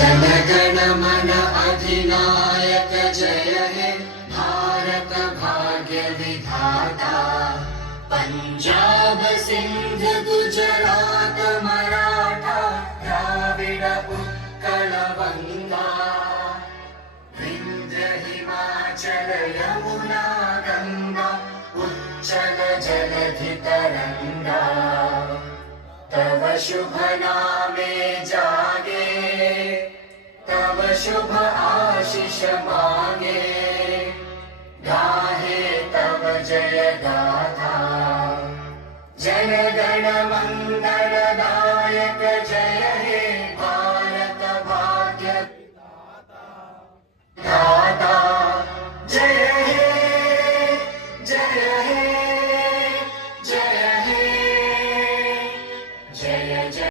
जनगण मन अधिनायक जय हे भारत भाग्य विधाता। पंजाब सिंध गुजरात मराठा द्राविड उत्कल बंगा। विंध्य हिमाचल यमुना गंगा उच्चल जलधि तरंगा। तव शुभ नामे जागे तव शुभ आशीष मांगे। गाहे तव जय गाथा जन गण मंगल दायक जय